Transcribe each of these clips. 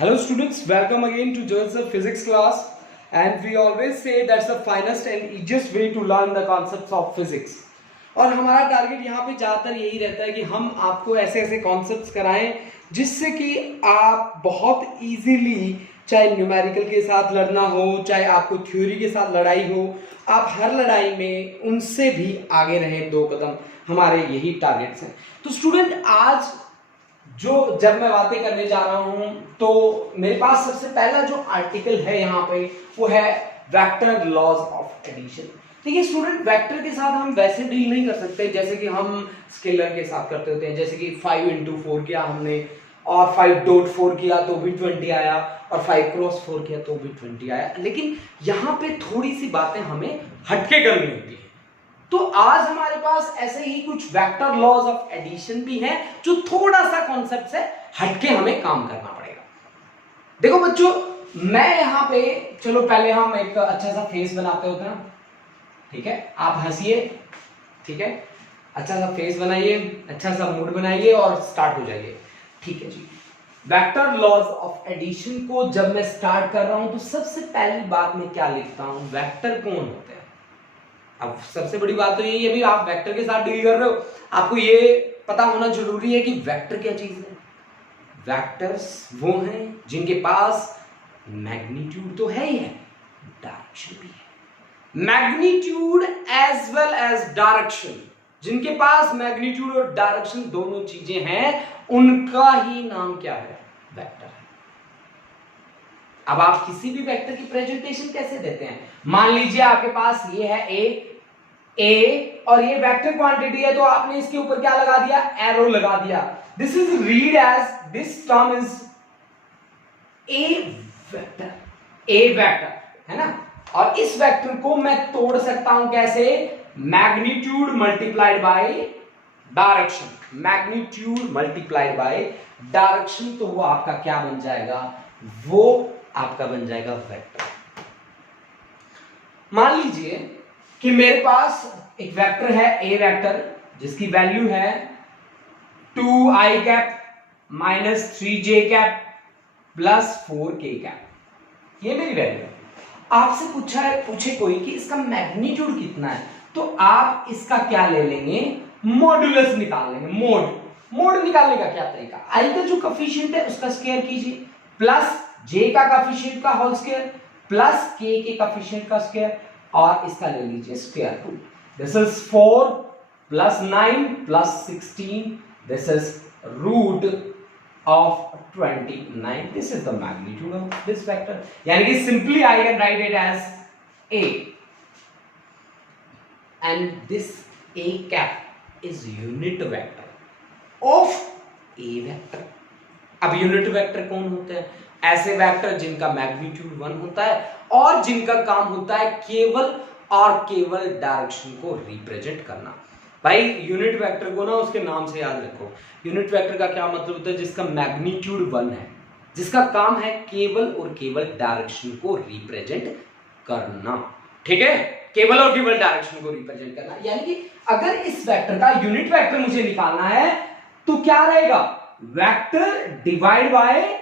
Hello students, welcome again to Joseph Physics class, and we always say that's the finest and easiest way to learn the concepts of physics. और हमारा target यहाँ पे ज़्यादातर यही रहता है कि हम आपको ऐसे ऐसे कॉन्सेप्ट्स कराएं जिससे कि आप बहुत इजीली, चाहे न्यूमेरिकल के साथ लड़ना हो, चाहे आपको थ्योरी के साथ लड़ाई हो, आप हर लड़ाई में उनसे भी आगे रहें 2 कदम। हमारे यही टारगेट्स हैं। तो स्टूडेंट, आज जब मैं बातें करने जा रहा हूं तो मेरे पास सबसे पहला जो आर्टिकल है यहाँ पे वो है वेक्टर लॉज ऑफ एडिशन। देखिए स्टूडेंट, वेक्टर के साथ हम वैसे डील नहीं कर सकते जैसे कि हम स्केलर के साथ करते होते हैं। जैसे कि 5 into 4 किया हमने और 5.4 किया तो भी 20 आया और 5 क्रॉस 4 किया तो भी 20 आया। लेकिन यहाँ पे थोड़ी सी बातें हमें हटके करनी होती है। तो आज हमारे पास ऐसे ही कुछ वेक्टर लॉज ऑफ एडिशन भी हैं जो थोड़ा सा कॉन्सेप्ट से हटके हमें काम करना पड़ेगा। देखो बच्चों, मैं यहाँ पे, चलो पहले हम एक अच्छा सा फेस बनाते होते हैं, ठीक है? आप हंसिए, ठीक है? अच्छा सा फेस बनाइए, अच्छा सा मूड बनाइए और स्टार्ट हो जाइए, ठीक है जी। वेक्टर लॉज ऑफ एडिशन को जब मैं स्टार्ट कर रहा हूं तो सबसे पहली बात मैं क्या लिखता हूं, वेक्टर कौन होते हैं। अब सबसे बड़ी बात तो यही है भी, आप वेक्टर के साथ डील कर रहे हो, आपको ये पता होना जरूरी है कि वेक्टर क्या चीज है। वेक्टर्स वो हैं जिनके पास मैग्नीट्यूड तो है ही है, डायरेक्शन भी है। Magnitude as well as direction, जिनके पास मैग्नीट्यूड और डायरेक्शन दोनों चीजें हैं, उनका ही नाम क्या है, वेक्टर है। अब आप किसी भी वेक्टर की प्रेजेंटेशन कैसे देते हैं? मान लीजिए आपके पास ये है ए और ये वेक्टर क्वांटिटी है, तो आपने इसके ऊपर क्या लगा दिया, एरो लगा दिया। This is read as, this term is A vector है ना। और इस वेक्टर को मैं तोड़ सकता हूं कैसे, magnitude multiplied by direction. Magnitude multiplied by direction, तो वो आपका क्या बन जाएगा, वो आपका बन जाएगा वेक्टर। मान लीजिए कि मेरे पास एक वेक्टर है ए वेक्टर, जिसकी वैल्यू है 2i cap minus 3j cap plus 4k cap, ये मेरी वैल्यू है। आपसे पूछे कोई कि इसका मैग्नीट्यूड कितना है, तो आप इसका क्या ले लेंगे, मॉड्यूलस निकाल लेंगे। मोड निकालने का क्या तरीका, आई का जो कोफिशिएंट है उसका स्क्वायर कीजिए, प्लस j का कोफिशिएंट का होल स्क्वायर, प्लस k के कोफिशिएंट का स्क्वायर, और इसका ले लीजिए square root. This is 4 plus 9 plus 16, this is root of 29। This is the magnitude of this vector. यानी कि simply I can write it as a, and this a cap is unit vector of a vector. अब unit vector कौन होते हैं, ऐसे vector जिनका magnitude 1 होता है और जिनका काम होता है केवल और केवल डायरेक्शन को रिप्रेजेंट करना। भाई यूनिट वेक्टर को ना उसके नाम से याद रखो। यूनिट वेक्टर का क्या मतलब होता है, जिसका मैग्नीट्यूड 1 है, जिसका काम है केवल और केवल डायरेक्शन को रिप्रेजेंट करना, ठीक है? केवल और केवल डायरेक्शन को रिप्रेजेंट करना। यानी कि अगर इस वेक्टर का यूनिट वेक्टर मुझे निकालना है तो क्या रहेगा, vector divide by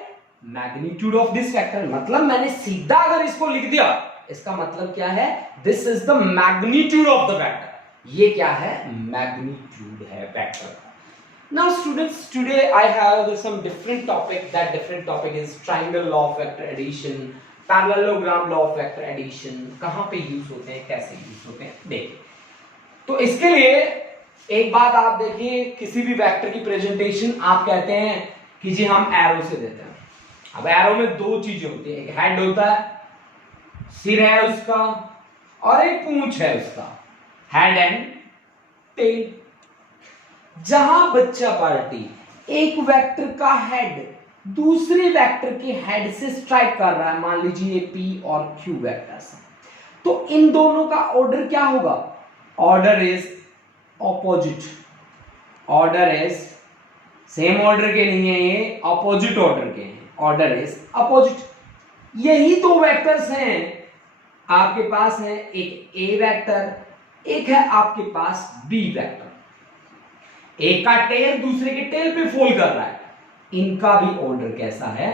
magnitude of this vector. मतलब मैंने सीधा अगर इसको लिख दिया, इसका मतलब क्या है, this is the magnitude of the vector. ये क्या है, मैग्नीट्यूड है vector. Now students, today I have some different topic. That different topic is triangle law of vector addition, parallelogram law of vector addition. कहां पे use होते हैं, कैसे use होते हैं, देखिए। तो इसके लिए एक बात आप देखिए, किसी भी वेक्टर की प्रेजेंटेशन आप कहते हैं कि जी हम एरो से देते हैं। अब एरो में 2 चीजें होती है, एक हेड होता है, सिर है उसका, और एक पूंछ है उसका, हेड एंड टेल। जहां बच्चा पार्टी एक वेक्टर का हेड दूसरे वेक्टर के हेड से स्ट्राइक कर रहा है, मान लीजिए ये P और Q वेक्टर्स हैं, तो इन दोनों का ऑर्डर क्या होगा, order is opposite. Order is same order के नहीं है, ये ऑपोजिट ऑर्डर के हैं, ऑर्डर इज अपोजिट। यही 2 वेक्टर्स हैं आपके पास, है एक ए वेक्टर, एक है आपके पास बी वेक्टर। एक का टेल दूसरे के टेल पे फोल्ड कर रहा है, इनका भी ऑर्डर कैसा है,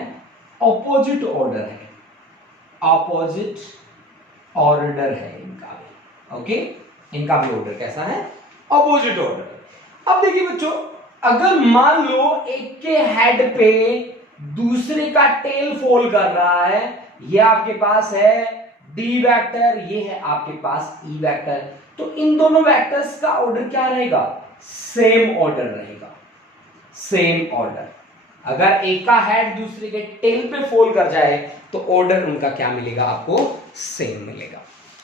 ऑपोजिट ऑर्डर है, ऑपोजिट ऑर्डर है इनका भी, ओके, इनका भी ऑर्डर कैसा है, ऑपोजिट ऑर्डर। अब देखिए बच्चों, अगर मान लो एक के हेड पे दूसरे का टेल फॉल कर रहा है, ये आपके पास है डी वेक्टर, ये है आपके पास ई वेक्टर, तो इन दोनों वेक्टर्स का ऑर्डर क्या रहेगा, सेम ऑर्डर रहेगा, सेम ऑर्डर। अगर एक का हेड दूसरे के टेल पे फॉल कर जाए तो ऑर्डर उनका क्या मिलेगा, आपको सेम मिलेगा।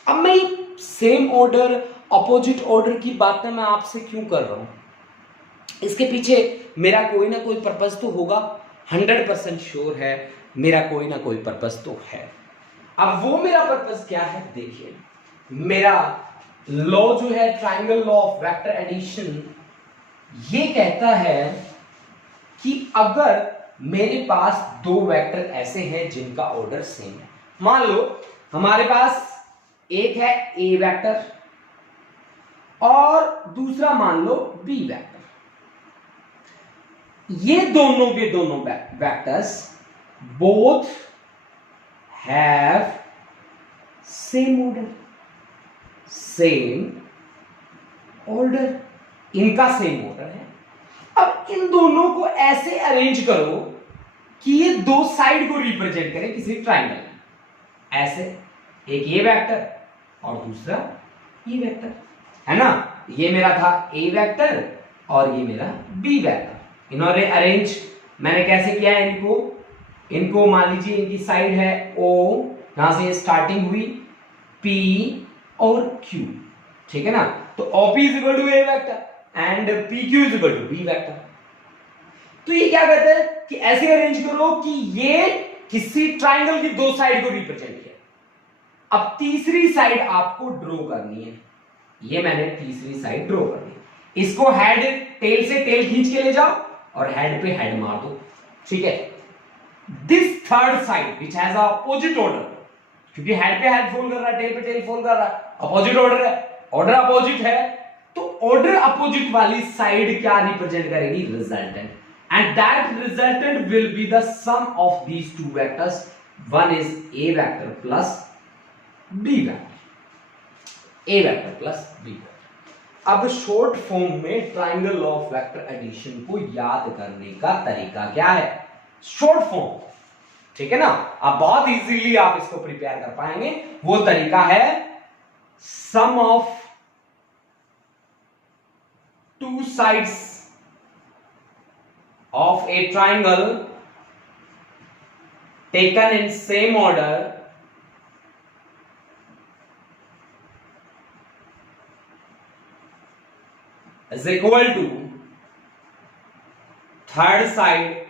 अब मैं सेम ऑर्डर अपोजिट ऑर्डर की बातें मैं आपसे क्यों कर रहा हूं, इसके पीछे मेरा कोई ना कोई पर्पस तो होगा, 100% श्योर है मेरा कोई ना कोई पर्पस तो है। अब वो मेरा पर्पस क्या है, देखिए मेरा लॉ जो है triangle law of vector addition, ये कहता है कि अगर मेरे पास दो वेक्टर ऐसे हैं जिनका ऑर्डर सेम है, मान लो हमारे पास एक है ए वेक्टर और दूसरा मान लो बी वेक्टर, ये दोनों के दोनों vectors both have same order, same order, इनका सेम ऑर्डर है। अब इन दोनों को ऐसे अरेंज करो कि ये दो साइड को रिप्रेजेंट करें किसी ट्रायंगल में, ऐसे, एक ये वेक्टर और दूसरा ई वेक्टर, है ना, ये मेरा था ए वेक्टर और ये मेरा बी वेक्टर, इन्होंने अरेंज मैंने कैसे किया है इनको मान लीजिए इनकी साइड है O, यहां से स्टार्टिंग हुई P और Q, ठीक है ना, तो OP is equal to A vector and PQ is equal to B vector. तो ये क्या कहते हैं कि ऐसे अरेंज करो कि ये किसी ट्रायंगल की दो साइड को रिप्रेजेंट किया। अब तीसरी साइड आपको ड्रॉ करनी है, ये मैंने तीसरी साइड ड्रॉ करनी है, इसको हेड टेल से टेल खींच के ले जाओ और हेड पे हेड मार दो, ठीक है। This third side which has opposite order, क्योंकि हेड पे हेड फोल्ड कर रहा है, टेल पे टेल फोल्ड कर रहा है, अपोजिट ऑर्डर है, ऑर्डर अपोजिट है, तो ऑर्डर अपोजिट वाली साइड क्या रिप्रेजेंट करेगी, resultant, and that resultant will be the sum of these two vectors, one is A vector plus B vector, A vector plus B vector. अब short form में triangle law of vector addition को याद करने का तरीका क्या है, short form, ठीक है ना, अब बहुत इजीली आप इसको प्रिपेयर कर पाएंगे, वो तरीका है sum of two sides of a triangle taken in same order is equal to third side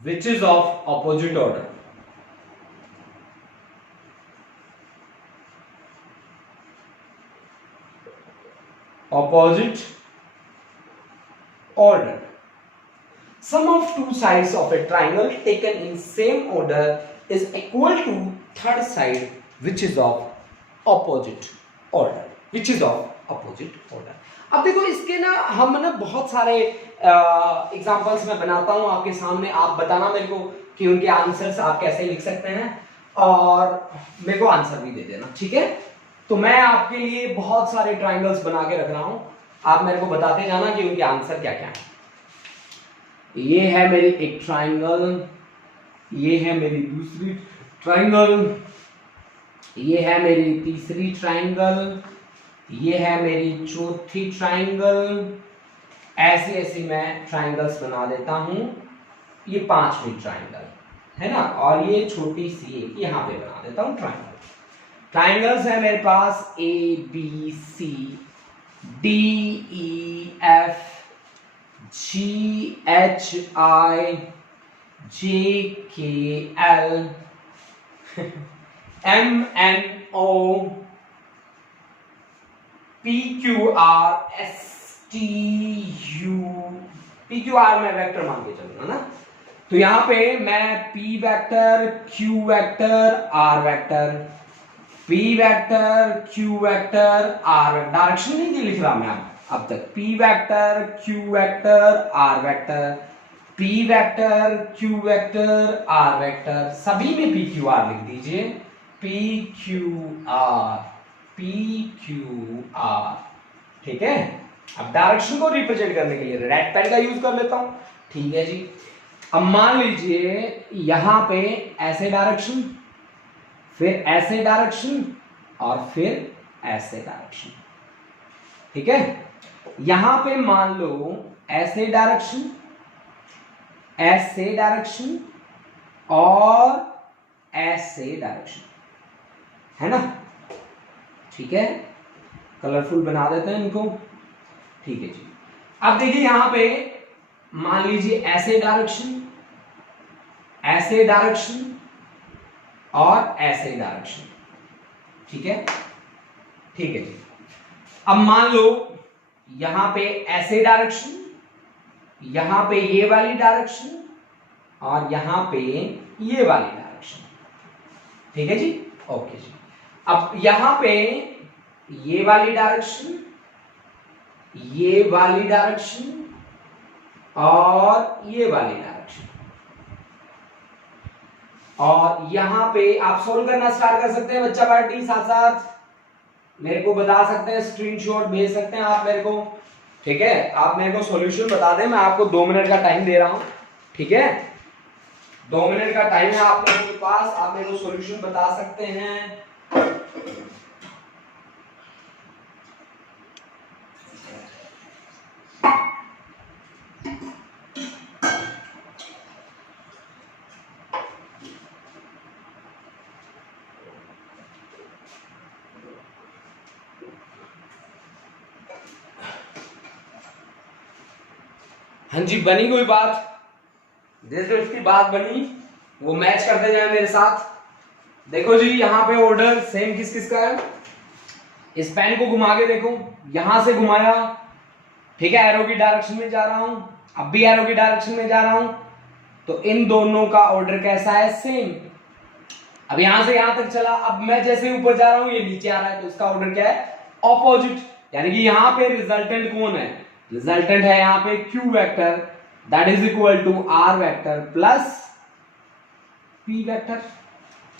which is of opposite order. Opposite order. Sum of two sides of a triangle taken in same order is equal to third side which is of opposite order. Which is of opposite order. अब देखो इसके ना हम ना बहुत सारे examples मैं बनाता हूं आपके सामने, आप बताना मेरे को कि उनके आंसर्स आप कैसे लिख सकते हैं और मेरे को आंसर भी दे देना, ठीक है। तो मैं आपके लिए बहुत सारे ट्रायंगल्स बना के रख रहा हूं, आप मेरे को बताते जाना कि उनके आंसर क्या क्या है। ये है मेरी एक ट्रायंगल, ये है मेरी दूसरी ट्रायंगल, ये है मेरी तीसरी ट्रायंगल, ये है मेरी चौथी ट्रायंगल, ऐसी ऐसी मैं ट्रायंगल्स बना देता हूं। ये पांचवी ट्रायंगल है ना, और ये छोटी सी एक यहां पे बना देता हूं ट्रायंगल। ट्रायंगल्स है मेरे पास A B C D E F G H I J K L M N O P Q R S T U, P Q R मैं वेक्टर मान के चलूंगा ना, तो यहां पे मैं P vector Q vector R vector, P vector Q vector R, direction नहीं लिख रहा मैं अब तक, P vector Q vector R vector, P vector, Q vector, R vector, सभी में पी क्यू आर लिख दीजिए, P Q are, P Q are, ठीक है। अब डायरेक्शन को रिप्रेजेंट करने के लिए रेड पेन का यूज कर लेता हूं, ठीक है जी। अब मान लीजिए यहां पे ऐसे डायरेक्शन, फिर ऐसे डायरेक्शन और फिर ऐसे डायरेक्शन, ठीक है। यहां पे मान लो ऐसे डायरेक्शन, ऐसे डायरेक्शन और ऐसे डायरेक्शन, है ना, ठीक है। कलरफुल बना देते हैं इनको, ठीक है जी। अब देखिए यहां पे मान लीजिए ऐसे डायरेक्शन, ऐसे डायरेक्शन और ऐसे डायरेक्शन, ठीक है, ठीक है जी। अब मान लो यहां पे ऐसे डायरेक्शन, यहां पे ये वाली डायरेक्शन और यहां पे ये वाली डायरेक्शन, ठीक है जी, ओके जी। अब यहां पे ये वाली डायरेक्शन, ये वाली डायरेक्शन और ये वाली डायरेक्शन, और यहां पे आप सोल्व करना स्टार्ट कर सकते हैं बच्चा पार्टी, साथ साथ मेरे को बता सकते हैं, स्क्रीनशॉट भेज सकते हैं आप मेरे को, ठीक है। आप मेरे को सॉल्यूशन बता दें, मैं आपको 2 मिनट का टाइम दे रहा हूं, ठीक है। 2 मिनट का टाइम है आप लोगों के पास, आप मेरे को सॉल्यूशन बता सकते हैं। हाँ जी, बनी कोई बात? जैसे उसकी बात बनी वो मैच करते जाए मेरे साथ। देखो जी यहां पे ऑर्डर सेम किस किस का है, इस पेन को घुमा के देखो, यहां से घुमाया, ठीक है, एरो की डायरेक्शन में जा रहा हूं, अब भी एरो की डायरेक्शन में जा रहा हूं, तो इन दोनों का ऑर्डर कैसा है, सेम। अब यहां से यहां तक चला, अब मैं जैसे ऊपर जा रहा हूं ये नीचे आ रहा है, तो इसका ऑर्डर क्या है, ऑपोजिट। यानी कि यहां पे रिजल्टेंट कौन है, रिजल्टेंट है यहां पे Q vector, that is equal to R vector plus P vector,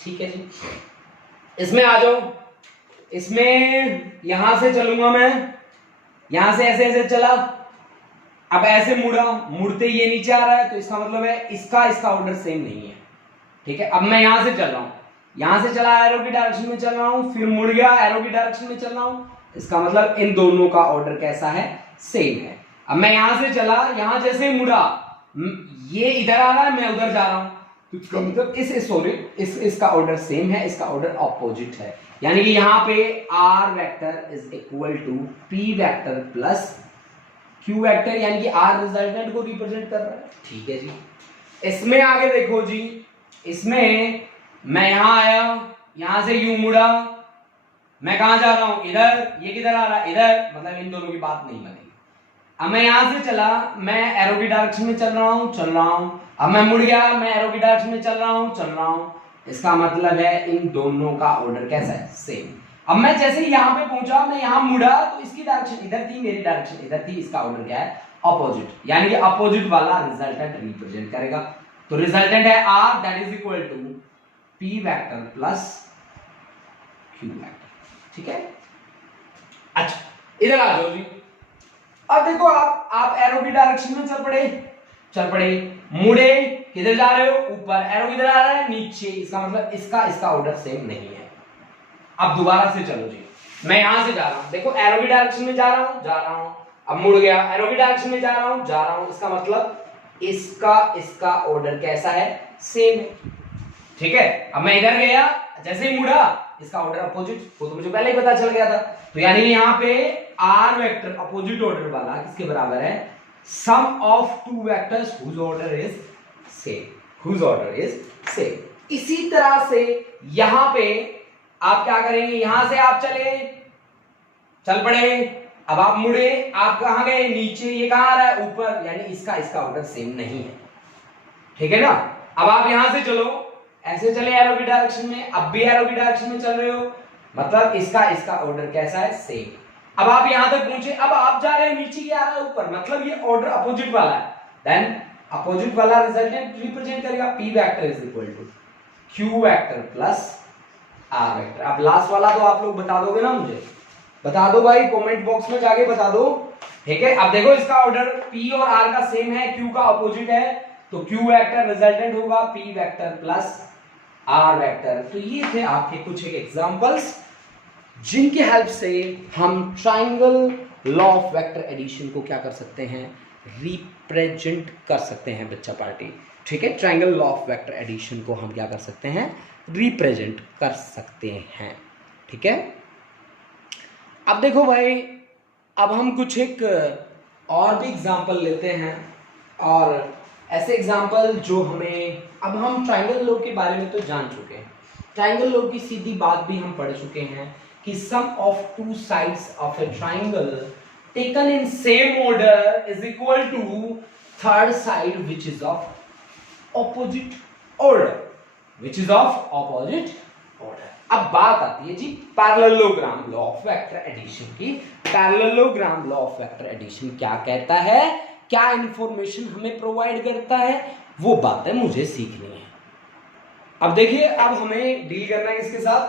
ठीक है जी। इसमें आ जाओ, इसमें यहां से चलूंगा मैं, यहां से ऐसे ऐसे चला, अब ऐसे मुड़ा, मुड़ते ये नीचे आ रहा है, तो इसका मतलब है इसका ऑर्डर सेम नहीं है, ठीक है। अब मैं यहां से चल रहा हूं, यहां से चला एरो की डायरेक्शन में चल रहा हूं, फिर मुड़ गया एरो की डायरेक्शन में चल रहा हूं, इसका मतलब इन दोनों का ऑर्डर कैसा है, सेम है। अब मैं यहां से चला, यहां जैसे मुड़ा, ये इधर आ रहा है, मैं उधर जा रहा हूं, तो इसका मतलब इसका ऑर्डर सेम है, इसका ऑर्डर ऑपोजिट है। यानी कि यहां पे R vector is equal to P vector plus Q vector, यानी कि आर रिजल्टेंट को रिप्रेजेंट कर रहा है, ठीक है जी। इसमें आगे देखो जी, इसमें मैं यहां आया, यहां से यूं मुड़ा, मैं कहां जा रहा हूं, इधर, ये किधर आ रहा है, इधर, मतलब इन दोनों की बात नहीं बनेगी। अब मैं यहां से चला, मैं एरो की डायरेक्शन में चल रहा हूं, अब मैं मुड़ गया, मैं एरो की डायरेक्शन में चल रहा हूं, इसका मतलब है इन दोनों का ऑर्डर कैसा है, सेम। अब मैं जैसे ही यहां पे पहुंचा, मैं यहां मुड़ा, तो इसकी डायरेक्शन इधर थी, मेरी डायरेक्शन इधर थी, इसका ऑर्डर क्या है, अपोजिट, यानी कि अपोजिट वाला रिजल्टेंट रिप्रेजेंट करेगा। तो रिजल्टेंट है R, that is equal to P vector plus Q vector, ठीक है। अच्छा इधर आ जाओ जी। अब देखो आप एरो की डायरेक्शन में चल पड़े, मुड़े, किधर जा रहे हो, ऊपर, एरो किधर आ रहा है, नीचे, इसका मतलब इसका ऑर्डर सेम नहीं है। अब दोबारा से चलो जी, मैं यहां से जा रहा हूं, देखो एरो की डायरेक्शन में जा रहा हूं, अब मुड़ गया, एरो की डायरेक्शन में जा रहा हूं, इसका मतलब इसका ऑर्डर कैसा है, सेम है, ठीक है। अब मैं इधर गया, जैसे ही मुड़ा, इसका ऑर्डर अपोजिट, वो तो मुझे पहले ही पता चल गया था। तो यानी यहां पे आर वेक्टर अपोजिट ऑर्डर वाला किसके बराबर है, sum of two vectors whose order is same, इसी तरह से यहां पे आप क्या करेंगे, यहां से आप चल पड़े, अब आप मुड़े, आप कहां गए, नीचे, ये कहां आ रहा है, ऊपर, यानी इसका ऑर्डर सेम नहीं है, ठीक है ना। अब आप यहां से चलो, ऐसे चले एरो की डायरेक्शन में, अब भी एरो की डायरेक्शन में चल रहे हो, मतलब इसका ऑर्डर कैसा है, सेम। अब आप यहां तक पहुंचे, अब आप जा रहे हैं नीचे, क्या आ रहा है, ऊपर, मतलब ये ऑर्डर अपोजिट वाला है, देन अपोजिट वाला रिजल्टेंट रिप्रेजेंट करेगा p vector is equal to q vector plus r vector. अब लास्ट वाला तो आप लोग बता दोगे ना, मुझे बता दो भाई, कमेंट बॉक्स में जाके बता दो, ठीक है। अब देखो इसका ऑर्डर p और r का सेम है, q का अपोजिट है, तो q वेक्टर रिजल्टेंट होगा p vector plus r vector. तो ये थे आपके कुछ एक एग्जांपल्स जिनकी हेल्प से हम triangle law of vector addition को क्या कर सकते हैं, रिप्रेजेंट कर सकते हैं बच्चा पार्टी, ठीक है। Triangle law of vector addition को हम क्या कर सकते हैं, रिप्रेजेंट कर सकते हैं, ठीक है। अब देखो भाई, अब हम कुछ एक और भी एग्जांपल लेते हैं, और ऐसे एग्जांपल जो हमें, अब हम ट्रायंगल लॉ के बारे में तो जान चुके हैं, ट्रायंगल लॉ की सीधी बात भी हम पढ़ चुके हैं कि sum of two sides of a triangle taken in same order is equal to third side which is of opposite order, which is of opposite order. अब बात आती है जी parallelogram law of vector addition की। Parallelogram law of vector addition क्या कहता है, क्या इंफॉर्मेशन हमें प्रोवाइड करता है, वो बातें मुझे सीखनी है। अब देखिए, अब हमें डील करना है किसके साथ,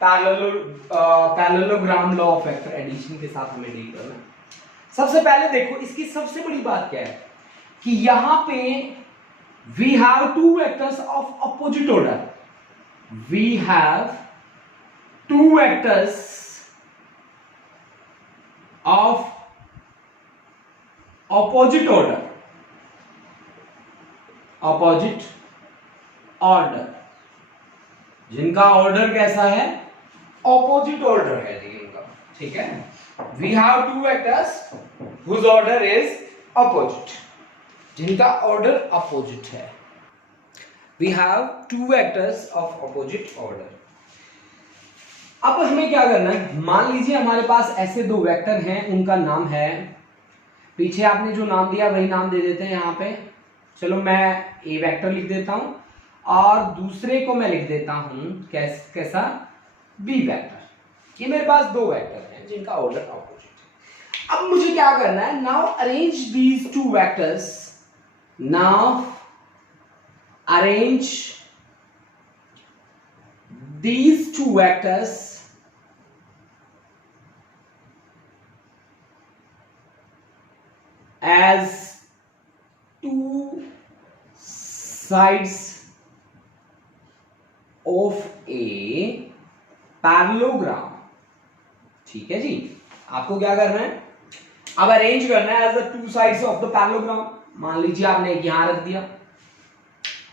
parallelogram law of vector addition के साथ हमें डील करना है। सबसे पहले देखो, इसकी सबसे बड़ी बात क्या है कि यहां पे we have two vectors of opposite order, we have two vectors of opposite order, opposite order, जिनका ऑर्डर कैसा है, ऑपोजिट ऑर्डर है जी इनका, ठीक है। We have two vectors whose order is opposite, जिनका ऑर्डर अपोजिट है। We have two vectors of opposite order. अब हमें क्या करना है, मान लीजिए हमारे पास ऐसे दो वेक्टर हैं, उनका नाम है, पीछे आपने जो नाम दिया वही नाम दे देते हैं यहां पे। चलो मैं ए वेक्टर लिख देता हूं और दूसरे को मैं लिख देता हूं कैसा, बी वेक्टर। ये मेरे पास दो वेक्टर हैं जिनका ऑर्डर अपोजिट है। अब मुझे क्या करना है, now arrange these two vectors, now arrange these two vectors as two sides of a parallelogram, ठीक है जी। आपको क्या करना है, अब अरेंज करना है as the two sides of the parallelogram. मान लीजिए आपने एक यहां रख दिया,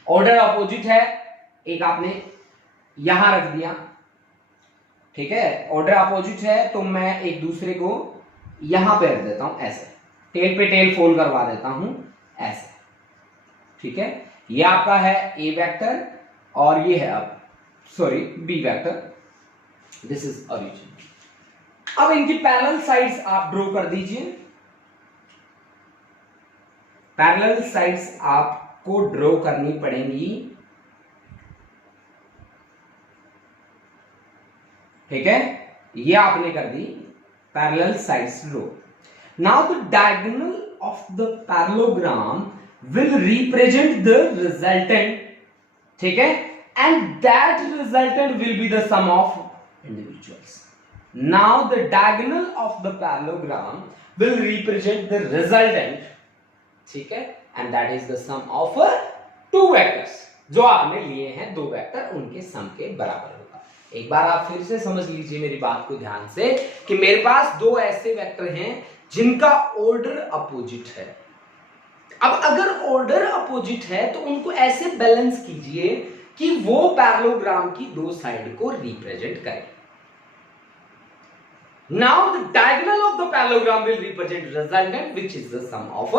ऑर्डर अपोजिट है, एक आपने यहां रख दिया, ठीक है। ऑर्डर अपोजिट है तो मैं एक दूसरे को यहां पे रख देता हूं, ऐसे टेल पे टेल फोल्ड करवा देता हूं, ऐसे, ठीक है। ये आपका है ए वेक्टर और ये है अब sorry B vector, this is origin. अब इनकी पैरेलल साइड्स आप ड्रॉ कर दीजिए, पैरेलल साइड्स आपको ड्रॉ करनी पड़ेंगी, ठीक है। ये आपने कर दी parallel sides draw. Now the diagonal of the parallelogram will represent the resultant, ठीक है, and that resultant will be the sum of individuals. Now the diagonal of the parallelogram will represent the resultant, ठीक है, and that is the sum of two vectors, जो आपने लिए हैं दो vector, उनके सम के बराबर होगा। एक बार आप फिर से समझ लीजिए मेरी बात को ध्यान से कि मेरे पास दो ऐसे वेक्टर हैं जिनका ऑर्डर अपोजिट है। अब अगर ऑर्डर अपोजिट है तो उनको ऐसे बैलेंस कीजिए कि वो पैरेललोग्राम की दो साइड को रिप्रेजेंट करें। Now the diagonal of the parallelogram will represent resultant which is the sum of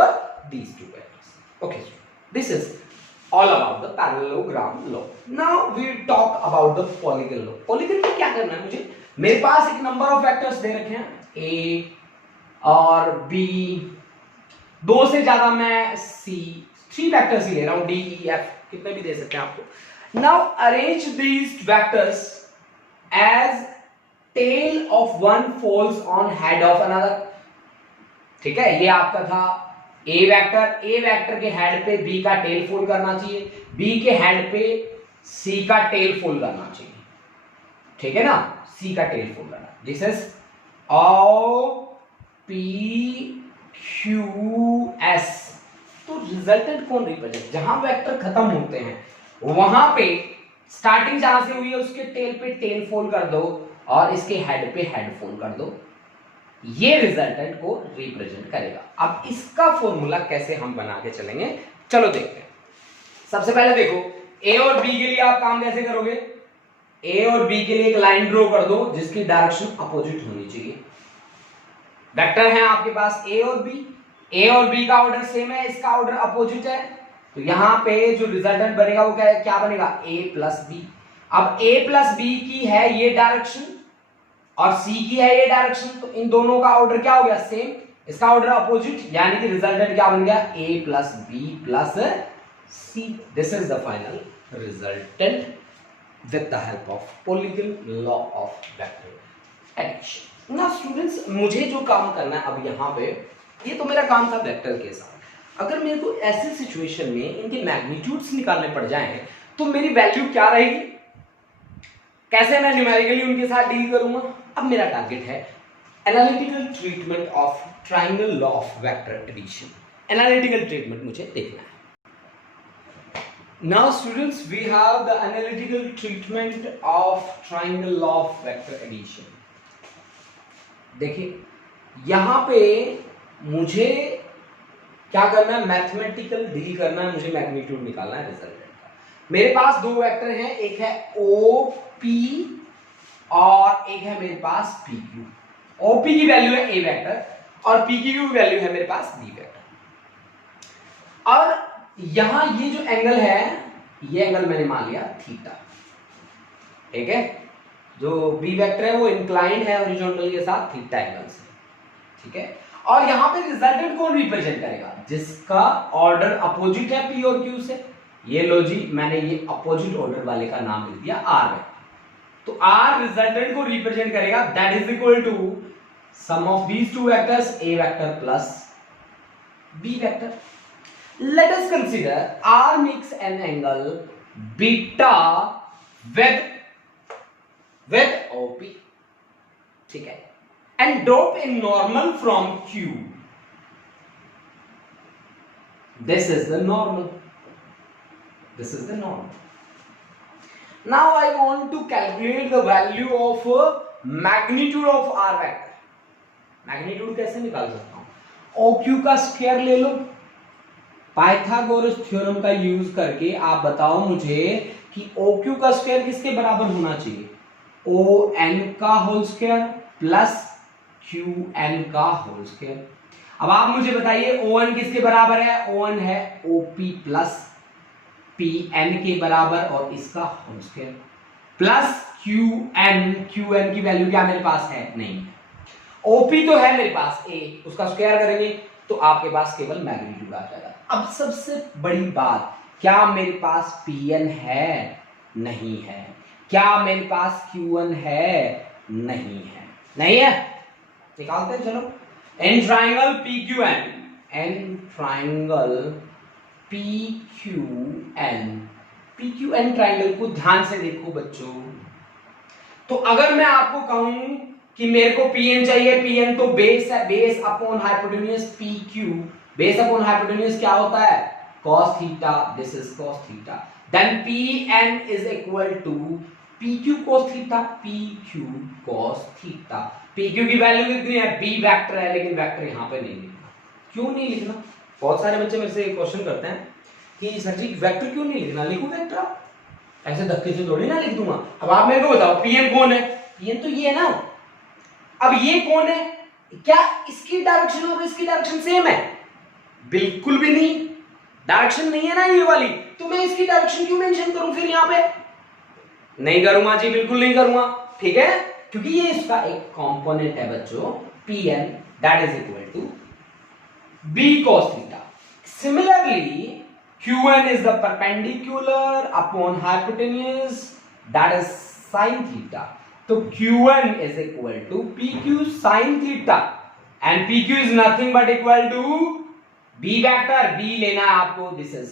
these two vectors. Okay, this is all about the parallelogram law. Now we will talk about the polygon law. Polygon में क्या करना है मुझे, मेरे पास एक number of vectors दे रखे हैं A और B, दो से ज्यादा मैं C, 3 वेक्टर्स ही ले रहा हूं, D E F कितने भी दे सकते हैं आपको। Now arrange these vectors as tail of one falls on head of another, ठीक है। ये आपका था ए वेक्टर के हेड पे बी का टेल फोल्ड करना चाहिए, बी के हेड पे सी का टेल फोल्ड करना चाहिए, ठीक है ना, सी का टेल फोल्ड करना। This is O P Q S. तो रिजल्टेंट कौन रिप्रेजेंट, जहां वेक्टर खत्म होते हैं वहां पे स्टार्टिंग जहां से हुई है उसके टेल पे टेल फोल्ड कर दो और इसके हेड पे हेड फोल्ड कर दो, ये रिजल्टेंट को रिप्रेजेंट करेगा। अब इसका फॉर्मूला कैसे हम बना के चलेंगे, चलो देखते हैं। सबसे पहले देखो ए और बी के लिए आप काम कैसे करोगे, ए और बी के लिए एक लाइन ड्रॉ कर दो जिसकी डायरेक्शन अपोजिट होनी चाहिए। वेक्टर है आपके पास ए और बी का ऑर्डर सेम है, इसका ऑर्डर अपोजिट है, तो यहां पे जो रिजल्टेंट बनेगा वो क्या बनेगा, ए प्लस बी। अब ए प्लस बी की है ये डायरेक्शन और सी की है ये डायरेक्शन, तो इन दोनों का ऑर्डर क्या हो गया, सेम, इसका ऑर्डर अपोजिट, यानी कि रिजल्टेंट क्या बन गया, A plus B plus C. This is the final resultant with the help of polygon law of vector addition. ना स्टूडेंट्स, मुझे जो काम करना है अब यहाँ पे, ये तो मेरा काम था वेक्टर के साथ, अगर मेरे को ऐसे सिचुएशन में इनके मैग्नीट्यूड्स निकालने पड़ जाएं तो मेरी वैल्यू क्या रहेगी, कैसे मैं न्यूमेरिकली उनके साथ डील करूंगा। अब मेरा टारगेट है analytical treatment of triangle law of vector addition. Analytical treatment मुझे देखना है। Now students, we have the analytical treatment of triangle law of vector addition. देखिए यहां पे मुझे क्या करना है, मैथमेटिकल डील करना है, मुझे मैग्नीट्यूड निकालना है रिजल्टेंट का। मेरे पास दो वेक्टर हैं, एक है ओ पी और एक है मेरे पास पी क्यू। ओपी की वैल्यू है ए वेक्टर और पी क्यू की वैल्यू है मेरे पास बी वेक्टर। और यहां ये जो एंगल है, ये एंगल मैंने मान लिया थीटा, ठीक है, जो बी वेक्टर है वो इंक्लाइंड है हॉरिजॉन्टल के साथ थीटा एंगल से, ठीक है। और यहां पे रिजल्टेंट कौन रिप्रेजेंट करेगा, जिसका ऑर्डर अपोजिट है पी और क्यू से। ये लो जी, मैंने ये अपोजिट ऑर्डर वाले का नाम लिख दिया आर वेक्टर। तो आर रिजल्टेंट को रिप्रेजेंट करेगा, that is equal to sum of these two vectors, A vector plus B vector. Let us consider R makes an angle beta with OP, ठीक है, and drop a normal from Q. This is the normal. This is the normal. Now I want to calculate the value of magnitude of R vector. Magnitude कैसे निकाल सकता हूं, OQ का square ले लो, Pythagoras theorem का use करके आप बताओ मुझे कि OQ का स्क्वायर किसके बराबर होना चाहिए, ओ एन का whole square plus Q N का होल स्क्वायर। अब आप मुझे बताइए ओ एन किसके बराबर है, ओ एन है O P plus P N के बराबर और इसका whole square plus Q N की वैल्यू क्या मेरे पास है, नहीं, ओपी तो है मेरे पास ए, उसका स्क्वायर करेंगे तो आपके पास केवल मैग्नीट्यूड आ जाएगा। अब सबसे बड़ी बात, क्या मेरे पास पी एन है, नहीं है, क्या मेरे पास Q1 है, नहीं है, नहीं है, निकालते हैं चलो। An triangle PQN, an triangle PQN triangle को ध्यान से देखो बच्चों। तो अगर मैं आपको कहूं कि मेरे को PN चाहिए, PN तो बेस है, base upon hypotenuse PQ, base upon hypotenuse क्या होता है, cos theta, this is cos theta, then PN is equal to PQ cos theta, PQ cos theta. PQ की वैल्यू कितनी है, B वेक्टर है, लेकिन वेक्टर यहां पे नहीं लिखना। क्यों नहीं लिखना, बहुत सारे बच्चे मेरे से क्वेश्चन करते हैं कि सर जी वेक्टर क्यों नहीं लिखना, लिखो वेक्टर, आप ऐसे धक्के से थोड़ी ना लिख दूंगा। अब आप मेरे को बताओ PN कौन है, PN तो ये है ना, अब ये कौन है, क्या इसकी डायरेक्शन और इसकी डायरेक्शन सेम है, बिल्कुल भी नहीं, डायरेक्शन नहीं है ना ये वाली, तो मैं इसकी डायरेक्शन क्यों मेंशन करूं फिर यहां पे, नहीं करूंगा जी, बिल्कुल नहीं करूंगा, ठीक है, क्योंकि ये इसका एक कंपोनेंट है बच्चों Pn, that is equal to B cos theta. Similarly Qn is the perpendicular upon hypotenuse, that is sin theta, तो Qn is equal to PQ sin theta, and PQ is nothing but equal to B vector B लेना है आपको, this is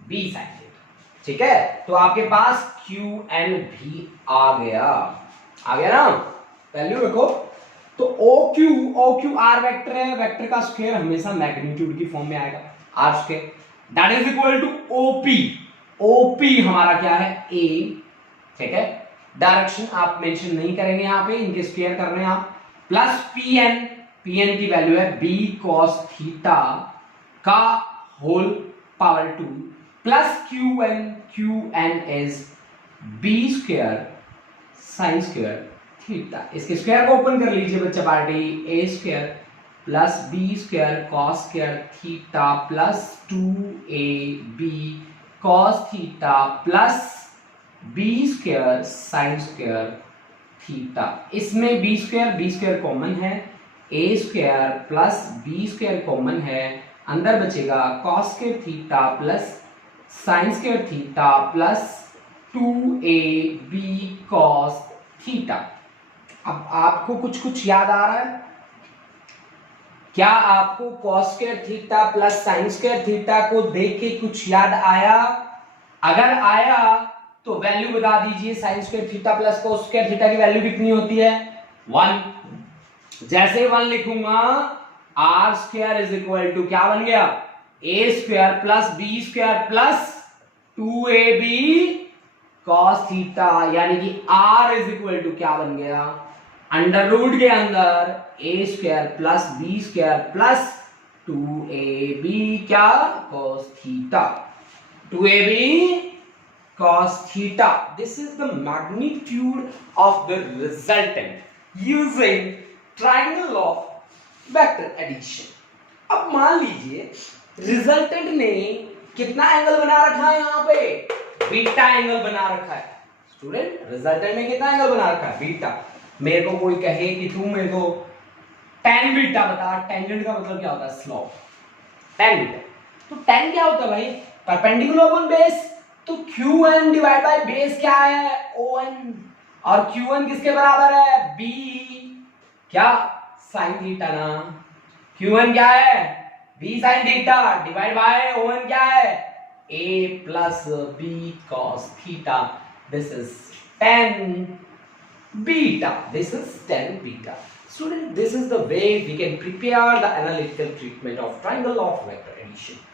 B sine theta, ठीक है। तो आपके पास Q N भी आ गया ना, वैल्यू रखो। तो ओ क्यू आर वेक्टर है, वेक्टर का स्क्वायर हमेशा मैग्नीट्यूड की फॉर्म में आएगा, R square that is equal to OP. OP हमारा क्या है, ए, ठीक है। डायरेक्शन आप मेंशन नहीं करेंगे यहां पे, इनके स्क्वायर कर रहे हैं आप, प्लस पीएन की वैल्यू है बी कॉस थीटा का whole power 2 plus Q N is B square sine square theta. इसके स्क्वायर को ओपन कर लीजिए बच्चा party, A square plus B square cos square theta plus 2ab cos theta plus B square sine square theta. इसमें B square common है, A square plus B square common है, अंदर बचेगा cos square theta plus sign square theta plus 2ab cos theta. अब आपको कुछ याद आ रहा है क्या? आपको cos square theta plus sign square theta को देख के कुछ याद आया? अगर आया तो वैल्यू बता दीजिए, sine square theta plus cos square theta की वैल्यू कितनी होती है? 1। जैसे 1 लिखूंगा R square is equal to क्या बन गया, A square plus B square plus 2ab cos theta, यानी कि आर इज इक्वल टू क्या बन गया, अंडर रूट के अंदर A square plus B square plus 2ab क्या, cos theta, 2ab cos theta. This is the magnitude of the resultant using triangle of vector addition. अब मान लीजिए रिजल्टेंट ने कितना एंगल बना रखा है, यहाँ पे बीटा एंगल बना रखा है। स्टूडेंट, रिजल्टेंट ने कितना एंगल बना रखा है, बीटा। मेरे को कोई कहे कि तू मेरे को tan बीटा बता, टेंजेंट का मतलब क्या होता है, स्लोप, tan बीटा। तो tan क्या होता है भाई, परपेंडिकुलर अपॉन बेस। तो QN डिवाइड बाय बेस क्या है, ON, और QN किसके बराबर है, B क्या, साइन थीटा ना। QN क्या है, B sine theta divide by ON क्या है, A plus B cos theta. This is tan beta, this is tan beta. Student, this is the way we can prepare the analytical treatment of triangle of vector addition.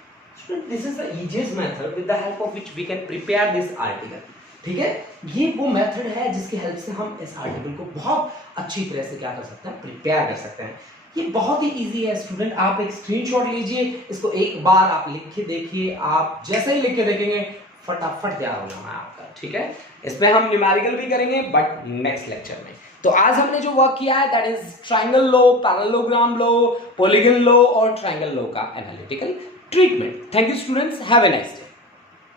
This is the easiest method with the help of which we can prepare this article. ठीक है, ये वो method है जिसकी help से हम इस article को बहुत अच्छी तरह से क्या कर सकते हैं, प्रिपेयर कर सकते हैं। ये बहुत ही इजी है स्टूडेंट, आप एक स्क्रीनशॉट लीजिए, इसको एक बार आप लिख के देखिए, आप जैसे ही लिख के देखेंगे फटाफट तैयार हो जाना है आपका। ठीक है, इस पे हम न्यूमेरिकल भी करेंगे बट नेक्स्ट लेक्चर में। तो आज हमने जो वर्क किया है that is triangle law, parallelogram law, polygon law और ट्रायंगल लो का analytical treatment. Thank you students, have a nice day.